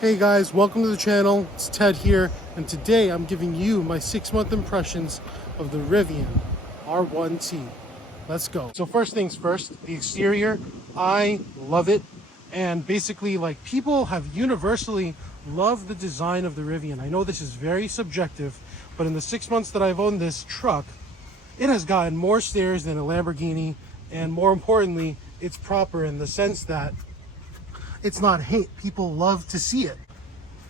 Hey guys, welcome to the channel. It's Ted here, and today I'm giving you my 6-month impressions of the Rivian R1T. Let's go. So first things first, the exterior, I love it. And basically, like, people have universally loved the design of the Rivian. I know this is very subjective, but in the 6 months that I've owned this truck, it has gotten more stares than a Lamborghini, and more importantly, it's proper in the sense that it's not hate. People love to see it.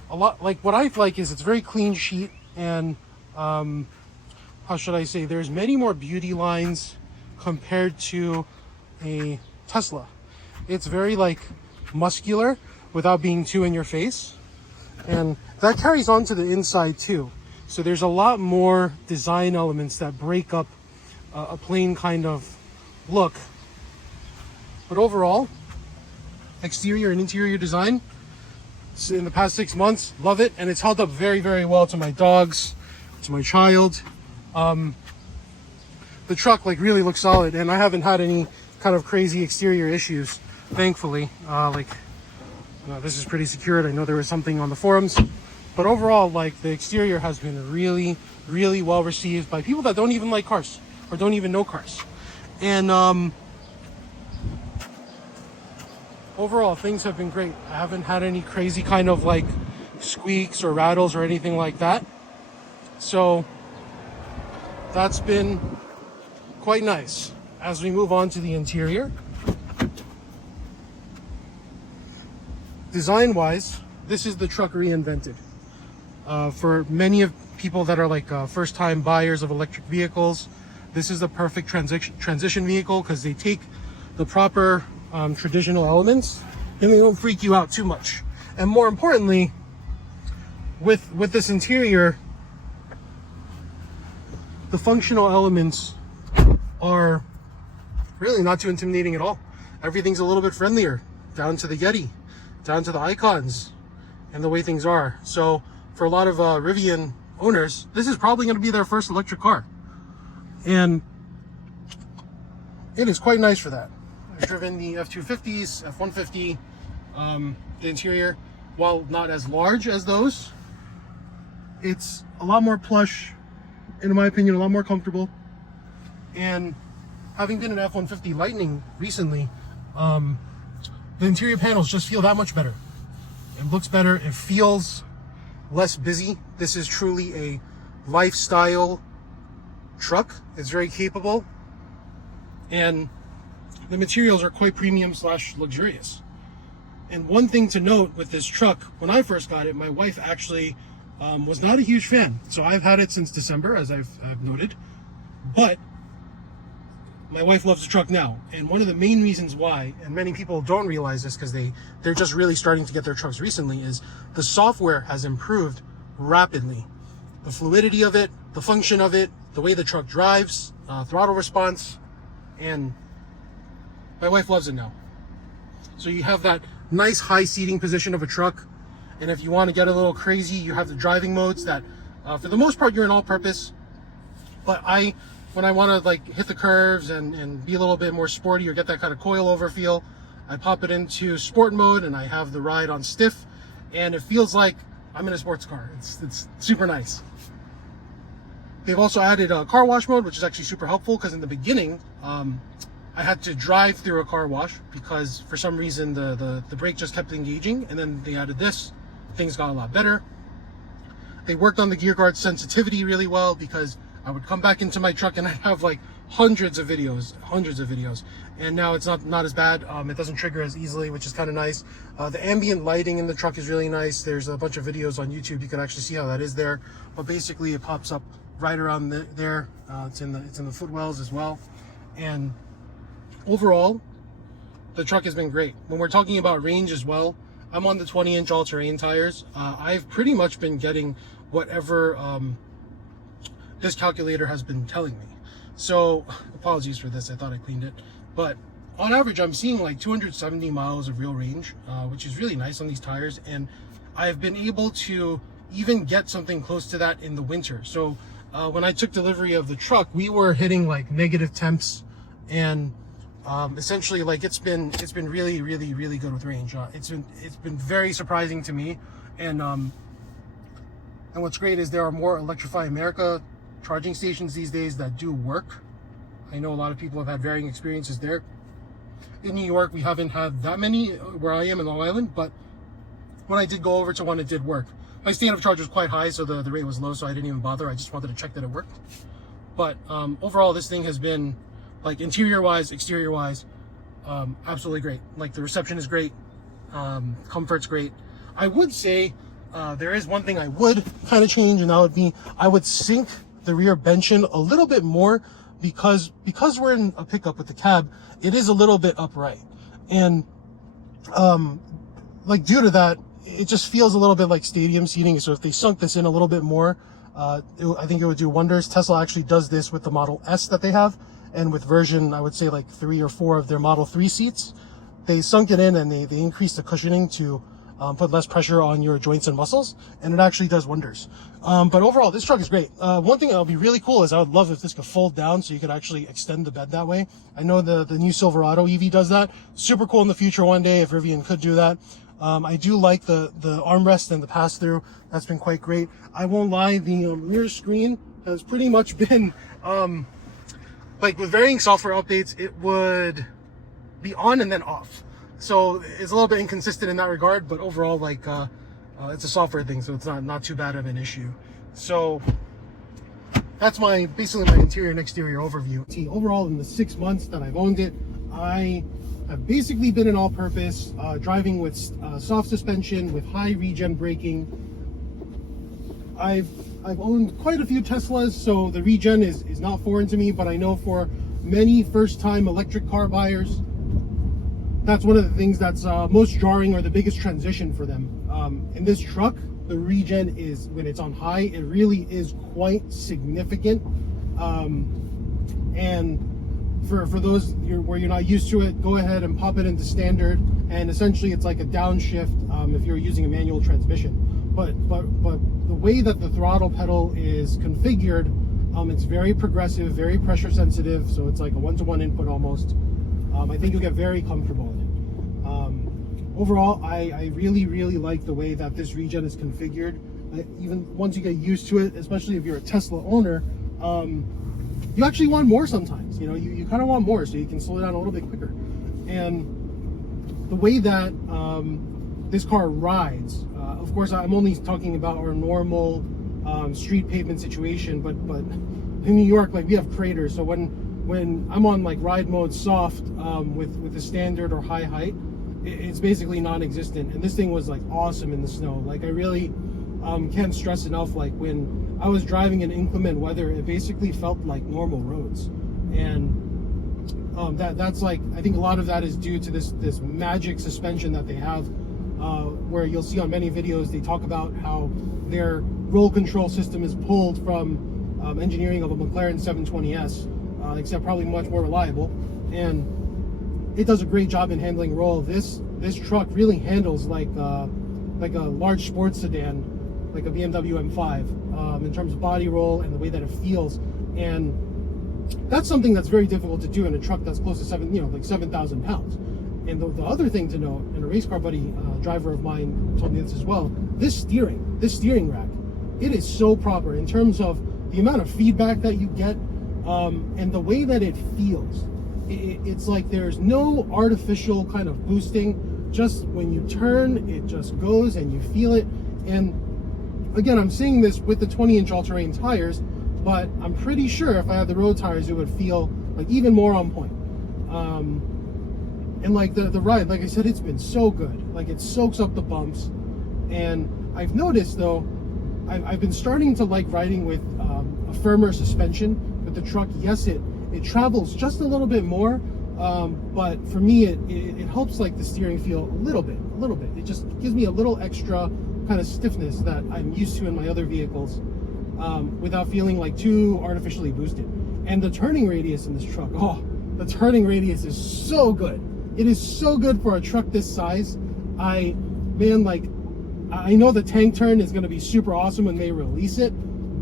A lot, like, what I like is it's very clean sheet, and how should I say, there's many more beauty lines compared to a Tesla. It's very like muscular without being too in your face, and that carries on to the inside too. So there's a lot more design elements that break up a plain kind of look. But overall, exterior and interior design in the past 6 months, love it. And it's held up very, very well to my dogs, to my child. The truck like really looks solid, and I haven't had any kind of crazy exterior issues, thankfully. This is pretty secured. I know there was something on the forums, but overall, like, the exterior has been really, really well received by people that don't even like cars or don't even know cars. And overall, things have been great. I haven't had any crazy kind of like squeaks or rattles or anything like that. So that's been quite nice. As we move on to the interior, design-wise, this is the truck reinvented. For many of people that are like first-time buyers of electric vehicles, this is the perfect transition vehicle, because they take the proper traditional elements and they don't freak you out too much. And more importantly, with this interior, the functional elements are really not too intimidating at all. Everything's a little bit friendlier, down to the Yeti, down to the icons, and the way things are. So for a lot of Rivian owners, this is probably going to be their first electric car, and it is quite nice for that. I've driven the F250s, F150. The interior, while not as large as those, it's a lot more plush, in my opinion, a lot more comfortable. And having been an F-150 Lightning recently, the interior panels just feel that much better. It looks better, it feels less busy. This is truly a lifestyle truck. It's very capable, and the materials are quite premium / luxurious. And one thing to note with this truck, when I first got it, my wife actually was not a huge fan. So I've had it since December, as I've noted, but my wife loves the truck now. And one of the main reasons why, and many people don't realize this because they're just really starting to get their trucks recently, is the software has improved rapidly. The fluidity of it, the function of it, the way the truck drives, throttle response, and my wife loves it now. So you have that nice high seating position of a truck, and if you want to get a little crazy, you have the driving modes that for the most part you're in all purpose. But when I want to like hit the curves and be a little bit more sporty or get that kind of coilover feel, I pop it into sport mode and I have the ride on stiff, and it feels like I'm in a sports car. It's super nice. They've also added a car wash mode, which is actually super helpful, because in the beginning I had to drive through a car wash because for some reason the brake just kept engaging, and then they added this. Things got a lot better. They worked on the gear guard sensitivity really well, because I would come back into my truck and I'd have like hundreds of videos, and now it's not as bad. It doesn't trigger as easily, which is kind of nice. The ambient lighting in the truck is really nice. There's a bunch of videos on YouTube, you can actually see how that is there, but basically it pops up right around there. It's in the footwells as well. And overall, the truck has been great. When we're talking about range as well, I'm on the 20-inch all-terrain tires. I've pretty much been getting whatever this calculator has been telling me. So apologies for this, I thought I cleaned it. But on average, I'm seeing like 270 miles of real range, which is really nice on these tires. And I've been able to even get something close to that in the winter. So when I took delivery of the truck, we were hitting like negative temps, and Essentially, like it's been really good with range. It's been very surprising to me, and what's great is there are more Electrify America charging stations these days that do work. I know a lot of people have had varying experiences there. In New York, we haven't had that many where I am in Long Island, but when I did go over to one, it did work. My state of charge was quite high, so the rate was low, so I didn't even bother. I just wanted to check that it worked. But overall, this thing has been, like, interior-wise, exterior-wise, absolutely great. Like, the reception is great, comfort's great. I would say there is one thing I would kind of change, and that would be I would sink the rear bench in a little bit more, because we're in a pickup with the cab, it is a little bit upright, and like, due to that, it just feels a little bit like stadium seating. So if they sunk this in a little bit more, I think it would do wonders. Tesla actually does this with the Model S that they have, and with version, I would say, like 3 or 4 of their Model 3 seats, they sunk it in and they increased the cushioning to put less pressure on your joints and muscles, and it actually does wonders. But overall, this truck is great. One thing that would be really cool is I would love if this could fold down so you could actually extend the bed that way. I know the new Silverado EV does that. Super cool in the future one day if Rivian could do that. I do like the armrest and the pass-through. That's been quite great. I won't lie, the rear screen has pretty much been, like, with varying software updates, it would be on and then off. So it's a little bit inconsistent in that regard, but overall, like, it's a software thing, so it's not too bad of an issue. So that's basically my interior and exterior overview. See, overall, in the 6 months that I've owned it, I've basically been an all-purpose, driving with soft suspension, with high regen braking. I've owned quite a few Teslas, so the regen is not foreign to me, but I know for many first-time electric car buyers, that's one of the things that's most jarring, or the biggest transition for them. In this truck, the regen is, when it's on high, it really is quite significant. And for those where you're not used to it, go ahead and pop it into standard, and essentially it's like a downshift if you're using a manual transmission. But the way that the throttle pedal is configured, it's very progressive, very pressure sensitive, so it's like a one-to-one input almost. I think you'll get very comfortable in it. Overall, I really like the way that this regen is configured. Even once you get used to it, especially if you're a Tesla owner, you actually want more sometimes. You know, you kind of want more, so you can slow down a little bit quicker. And the way that this car rides, of course, I'm only talking about our normal street pavement situation, but in New York, like, we have craters, so when I'm on, like, ride mode soft with the standard or high height, it's basically non-existent. And this thing was, like, awesome in the snow. Like, I really can't stress enough, like, when I was driving in inclement weather, it basically felt like normal roads. And that's like, I think a lot of that is due to this magic suspension that they have, where you'll see on many videos they talk about how their roll control system is pulled from engineering of a McLaren 720S, except probably much more reliable, and it does a great job in handling roll. This truck really handles like a large sports sedan, like a BMW M5, in terms of body roll and the way that it feels. And that's something that's very difficult to do in a truck that's close to 7,000 pounds. And the other thing to note, and a race car buddy driver of mine told me this as well, this steering rack, it is so proper in terms of the amount of feedback that you get, and the way that it feels. It's like there's no artificial kind of boosting. Just when you turn, it just goes and you feel it. And again, I'm saying this with the 20-inch all-terrain tires, but I'm pretty sure if I had the road tires, it would feel like even more on point. And like the ride, like I said, it's been so good. Like, it soaks up the bumps. And I've noticed, though, I've been starting to like riding with a firmer suspension with the truck. Yes, it travels just a little bit more, but for me, it helps like the steering feel a little bit. It just gives me a little extra kind of stiffness that I'm used to in my other vehicles, without feeling like too artificially boosted. And the turning radius in this truck, the turning radius is so good. It is so good for a truck this size. I know the tank turn is going to be super awesome when they release it,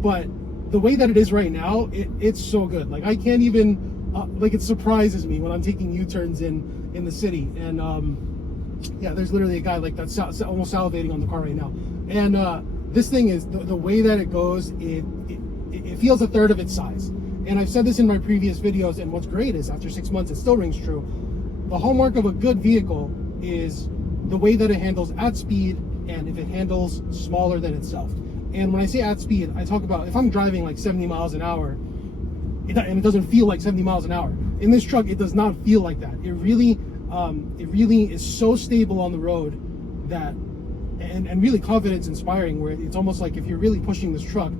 but the way that it is right now, it's so good. Like, I can't even like it surprises me when I'm taking U-turns in the city. And yeah, there's literally a guy like that's almost salivating on the car right now. And this thing is the way that it goes, it feels a third of its size. And I've said this in my previous videos, and what's great is after 6 months it still rings true. The hallmark of a good vehicle is the way that it handles at speed, and if it handles smaller than itself. And when I say at speed, I talk about if I'm driving like 70 miles an hour and it doesn't feel like 70 miles an hour. In this truck, it does not feel like that. It really is so stable on the road that, and really confidence inspiring, where it's almost like if you're really pushing this truck,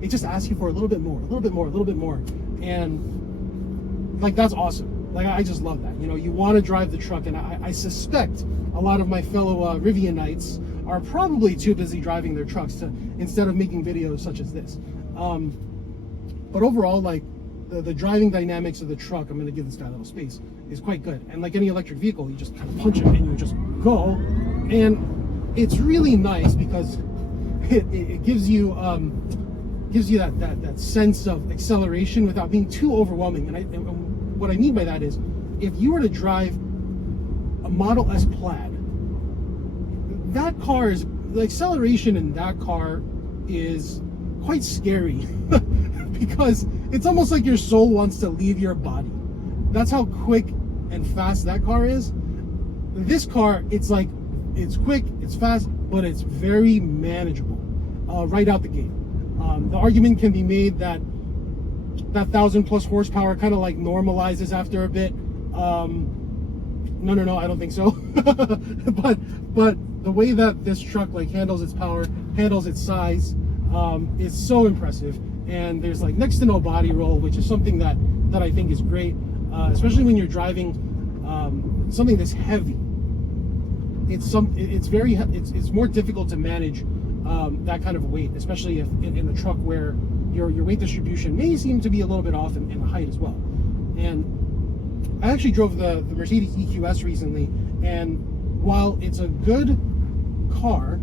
it just asks you for a little bit more, a little bit more, a little bit more. And like, that's awesome. Like, I just love that. You know, you want to drive the truck, and I suspect a lot of my fellow Rivianites are probably too busy driving their trucks instead of making videos such as this. But overall, like, the driving dynamics of the truck, I'm going to give this guy a little space, is quite good. And like any electric vehicle, you just kind of punch it and you just go. And it's really nice because it gives you that sense of acceleration without being too overwhelming. And what I mean by that is, if you were to drive a Model S Plaid, that car is, the acceleration in that car is quite scary because it's almost like your soul wants to leave your body. That's how quick and fast that car is. This car, it's like, it's quick, it's fast, but it's very manageable right out the gate. The argument can be made that 1,000+ horsepower kind of like normalizes after a bit. No, I don't think so. but the way that this truck like handles its power, handles its size, is so impressive. And there's like next to no body roll, which is something that I think is great, especially when you're driving something this heavy. It's more difficult to manage that kind of weight, especially if in a truck where your weight distribution may seem to be a little bit off in height as well. And I actually drove the Mercedes EQS recently, and while it's a good car,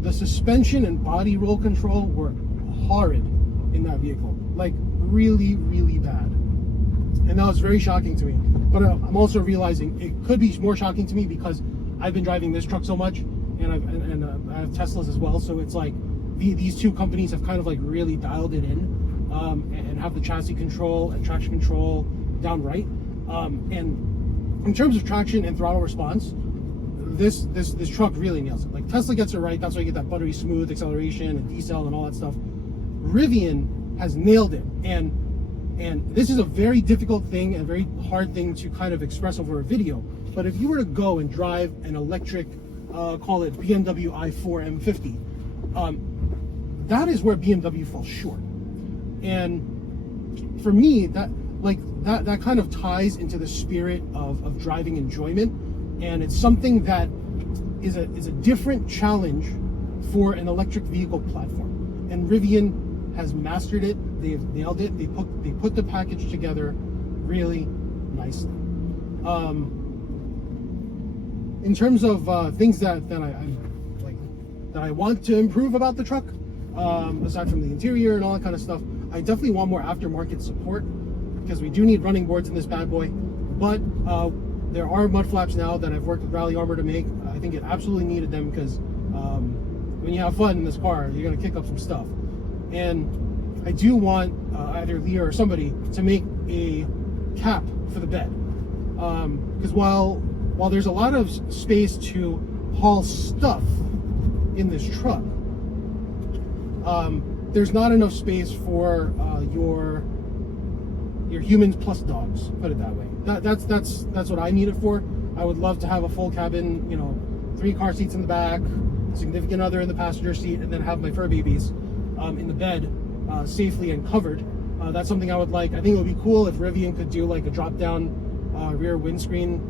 the suspension and body roll control were horrid in that vehicle, like really, really bad. And that was very shocking to me. But I'm also realizing it could be more shocking to me because I've been driving this truck so much, and I have Teslas as well. So it's like these two companies have kind of like really dialed it in, and have the chassis control and traction control down right. And in terms of traction and throttle response, this truck really nails it. Like Tesla gets it right. That's why you get that buttery smooth acceleration and decel and all that stuff. Rivian has nailed it, and this is a very difficult thing and very hard thing to kind of express over a video. But if you were to go and drive an electric, call it BMW i4 M50, that is where BMW falls short. And for me, that kind of ties into the spirit of driving enjoyment, and it's something that is a different challenge for an electric vehicle platform. And Rivian has mastered it. They've nailed it. They put the package together really nicely. In terms of things that I want to improve about the truck, aside from the interior and all that kind of stuff, I definitely want more aftermarket support, because we do need running boards in this bad boy. But there are mud flaps now that I've worked with Rally Armor to make. I think it absolutely needed them, because when you have fun in this car, you're going to kick up some stuff. And I do want either Leah or somebody to make a cap for the bed, because while there's a lot of space to haul stuff in this truck, there's not enough space for your humans plus dogs, put it that way. That's what I need it for. I would love to have a full cabin, 3 car seats in the back, significant other in the passenger seat, and then have my fur babies in the bed safely and covered. That's something I would like. I think it would be cool if Rivian could do like a drop down rear windscreen,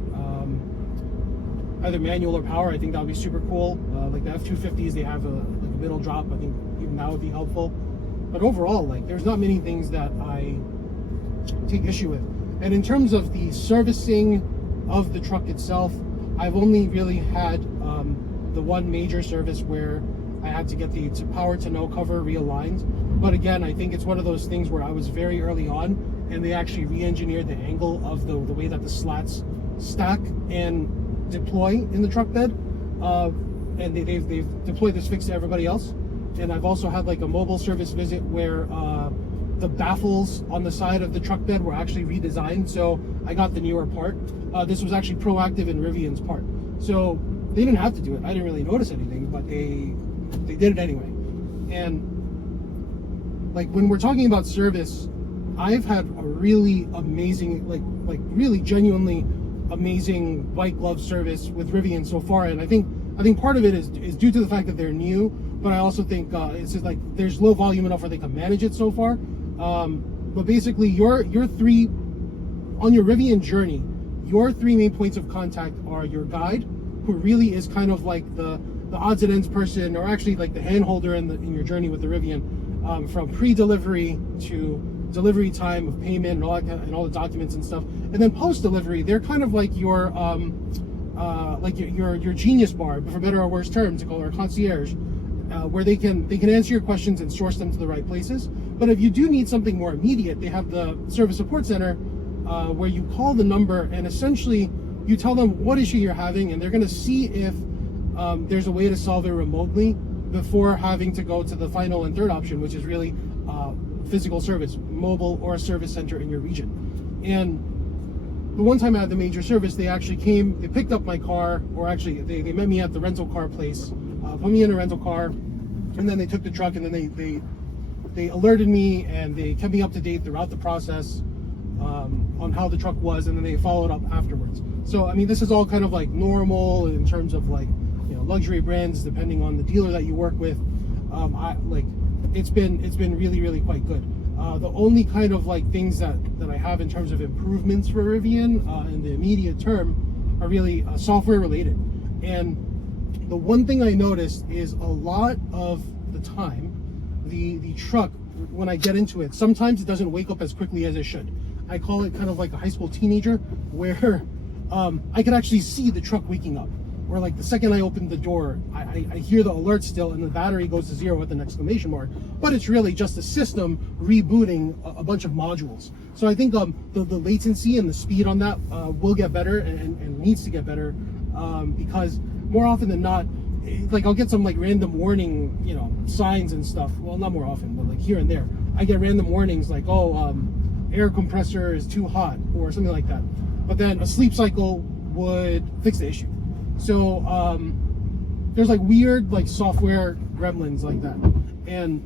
either manual or power. I think that would be super cool. Like the F250s, they have a middle drop. I think even that would be helpful. But overall, like, there's not many things that I take issue with. And in terms of the servicing of the truck itself, I've only really had the one major service where I had to get the power to no cover realigned. But again, I think it's one of those things where I was very early on, and they actually re-engineered the angle of the way that the slats stack and deploy in the truck bed. And they've deployed this fix to everybody else. And I've also had like a mobile service visit where the baffles on the side of the truck bed were actually redesigned, so I got the newer part. This was actually proactive in Rivian's part, so they didn't have to do it. I didn't really notice anything, but they did it anyway. And like when we're talking about service, I've had a really amazing, like really genuinely amazing white glove service with Rivian so far. And I think part of it is due to the fact that they're new, but I also think it's just like there's low volume enough where they can manage it so far. But basically, your three on your Rivian journey, your three main points of contact are your guide, who really is kind of like the odds and ends person, or actually like the hand holder in your journey with the Rivian, from pre-delivery to delivery time of payment and all that, and all the documents and stuff. And then post-delivery, they're kind of like your genius bar, for better or worse terms, or concierge, where they can answer your questions and source them to the right places. But if you do need something more immediate, they have the service support center, where you call the number and essentially you tell them what issue you're having, and they're going to see if there's a way to solve it remotely before having to go to the final and third option, which is really physical service, mobile or a service center in your region. And the one time I had the major service, they actually came, they picked up my car, or actually they met me at the rental car place, put me in a rental car, and then they took the truck, and then they alerted me, and they kept me up to date throughout the process on how the truck was, and then they followed up afterwards. So I mean, this is all kind of like normal in terms of like, you know, luxury brands, depending on the dealer that you work with. It's been really quite good. The only kind of like things that I have in terms of improvements for Rivian in the immediate term are really software related. And the one thing I noticed is a lot of the time, the truck, when I get into it, sometimes it doesn't wake up as quickly as it should. I call it kind of like a high school teenager, where I could actually see the truck waking up. Or like the second I open the door, I hear the alert still, and the battery goes to 0 with an exclamation mark. But it's really just the system rebooting a bunch of modules. So I think the latency and the speed on that will get better, and needs to get better, because more often than not, like I'll get some like random warning, you know, signs and stuff. Well, not more often, but like here and there, I get random warnings like, oh, air compressor is too hot or something like that. But then a sleep cycle would fix the issue. So there's like weird like software gremlins like that. And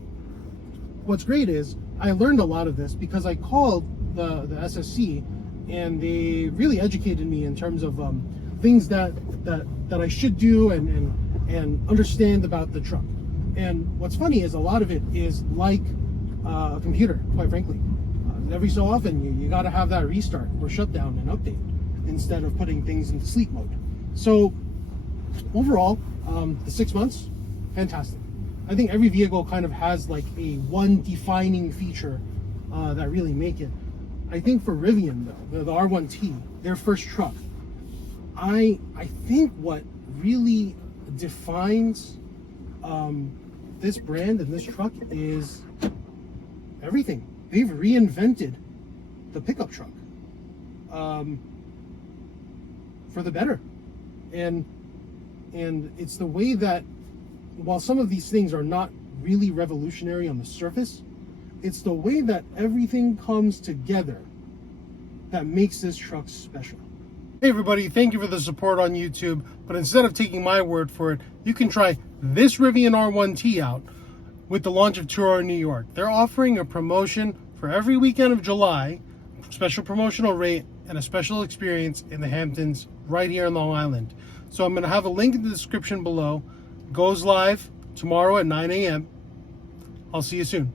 what's great is I learned a lot of this because I called the SSC, and they really educated me in terms of things that I should do and understand about the truck. And what's funny is a lot of it is like a computer, quite frankly. Every so often you got to have that restart or shutdown and update instead of putting things into sleep mode. So overall, the 6 months, fantastic. I think every vehicle kind of has like a one defining feature that really make it. I think for Rivian though, the R1T, their first truck, I think what really defines this brand and this truck is everything. They've reinvented the pickup truck for the better. And it's the way that, while some of these things are not really revolutionary on the surface, it's the way that everything comes together that makes this truck special. Hey everybody, thank you for the support on YouTube, but instead of taking my word for it, you can try this Rivian R1T out with the launch of TURO in New York. They're offering a promotion for every weekend of July, special promotional rate, and a special experience in the Hamptons right here in Long Island. So I'm going to have a link in the description below. Goes live tomorrow at 9 a.m. I'll see you soon.